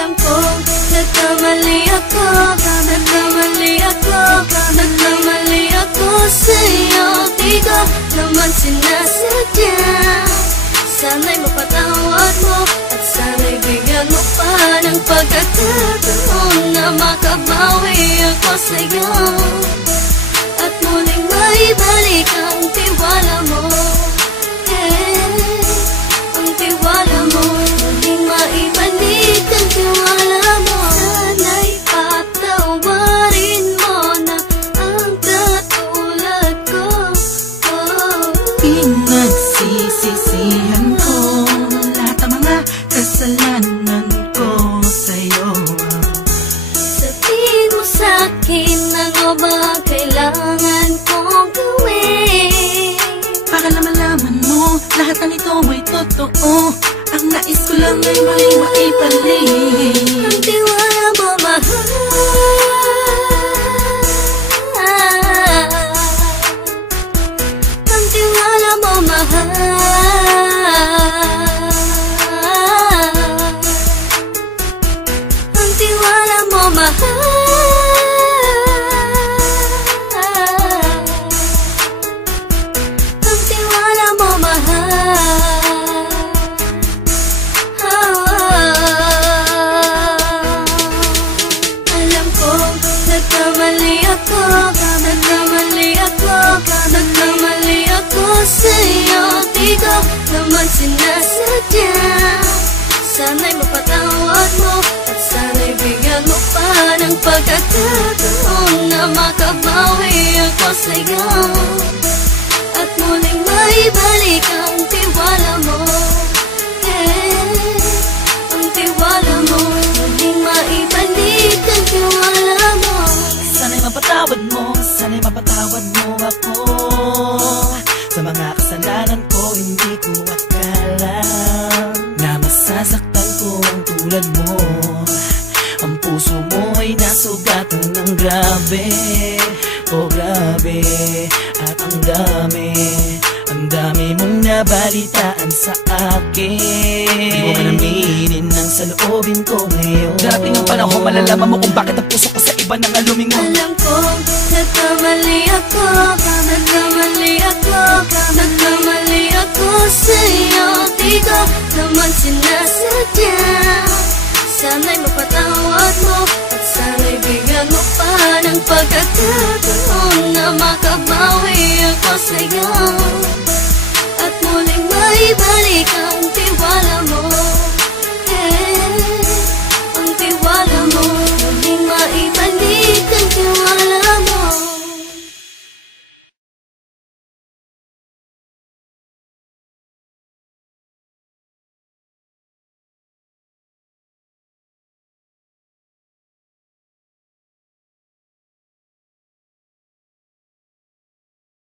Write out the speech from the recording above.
Alam ko, nagkamali ako, nagkamali ako, nagkamali ako sa'yo. Di ko naman sinasadya. Sana'y mapatawad mo at sana'y bigyan mo pa ng pagkakataon na makabawi ako sa'yo at muling maibalik ang tiwala mo. Ang tiwala mo, muling maibalik ang tiwala mo. Sana'y patawarin mo na ang katulad ko. Pinagsisisihan ko lahat ng mga kasalanan ko sa'yo. Sabihin mo sa'kin ano ba kailangan kong gawin para malaman mo lahat ng ito ay totoo. Ang nais ko lang ay muling maibalik ang tiwala mo, mahal. Ang tiwala mo, mahal. Ang tiwala mo, mahal. Ang tiwala mo, mahal. Alam ko, nagkamali ako, nagkamali ako, nagkamali ako sa'yo. Di ko naman sinasadya. Sana'y mapatawad mo at sana'y bigyan mo pa ng pagkakataon na makabawi ako sa'yo at muling maibalik ang tiwala mo. Ang tiwala mo, muling maibalik ang tiwala mo. Sana'y mapatawad mo, sana'y mapatawad mo ako sa mga kasalanan ko. Hindi ko akala na masasaktan ko ang tulad mo. Ang puso mo ay nasugatan ng grabe, oh grabe. At ang dami mong nabalitaan sa akin. Di mo man aminin ang saloobin ko ngayon. Darating ang panahon, malalaman mo kung bakit ang puso ko sa iba nang alumingon. Alam ko, nagkamali ako, nagkamali ako, nagkamali ako sa'yo. Di ko naman sinasadya. Sana'y mapatawad mo at sana'y bigyan mo pa ng pagkakataon na makabawi ako sa'yo